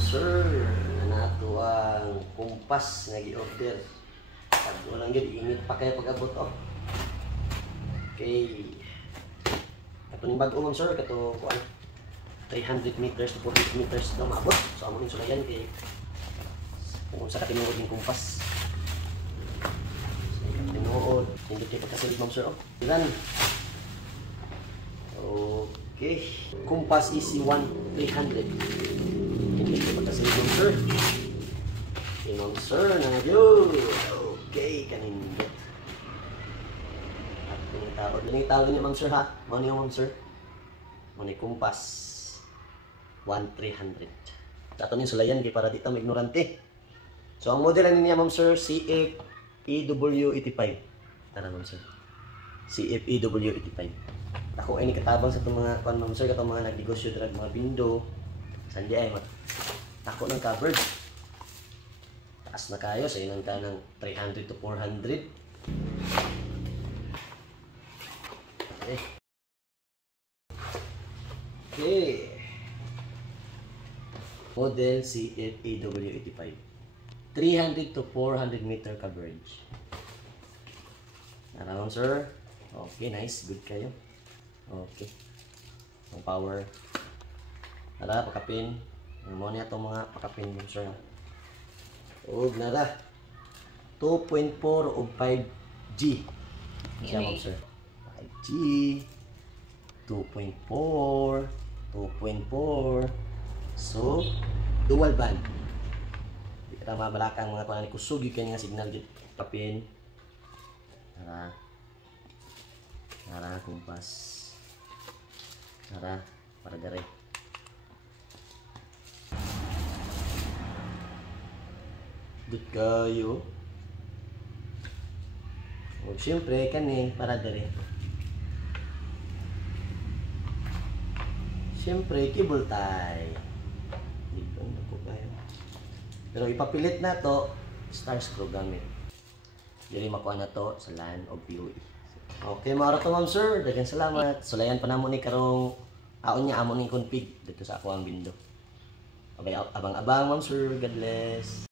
sir, nato ang kumpas nga gi-order. Pag walang gid init pa kaya pag-abot oh. Okay. Kato ni bag-o ma'am sir, kato kuan 300 meters to 400 meters daw maabot. So amo ning sulayan kay kung sa katinuod ning kumpas. Sa katinuod, hindi kay pagkasilid ma'am sir oh. Ilan? Okay. Kumpas EC1 300. Hindi kay pagkasilid ma'am sir. Okay ma'am sir, nangyayod. Okay, kanindot. At yung tawag niya ma'am sir ha. Ano yung ma'am sir? Ano yung kumpas 1-300. Sa ato yung sulayan kay para dito may ignorante. So ang model niya ma'am sir, CFEW85. Tara ma'am sir. CFEW85. Ako ay nikatabang sa itong mga kuan ma'am sir, katong mga nagnegosyo drag mga bindo. Sandi ay ako ng covered. Taas na kayo sa inang ka ng 300 to 400. Okay. Okay. Model CFEW85. 300 to 400 meter coverage. Around sir. Okay, nice. Good kayo. Okay. Ang power. Tara, pakapin. Ano niya itong mga pakapin mo sir. Huwag na ra. 2.4 o 5G. Siya mo sir. 5G. 2.4. 2.4. So, dual band. Di ka mabalakang mga kunan ni kusog yung kanya signal dito. Kapin. Tara. Tara, kumpas. Tara, para gare. Good kayo. O, siyempre, kani, para gare. Siyempre, cable tie. Dito na po kayo. Pero ipapilit na to, star screw gamit. Dili makuha na to sa LAN o POE. Okay, mga rato ma'am sir, daghang salamat. Sulayan pa namo ni karong aon niya amo ni config dito sa ako ang window. Okay, abang-abang ma'am sir. God bless.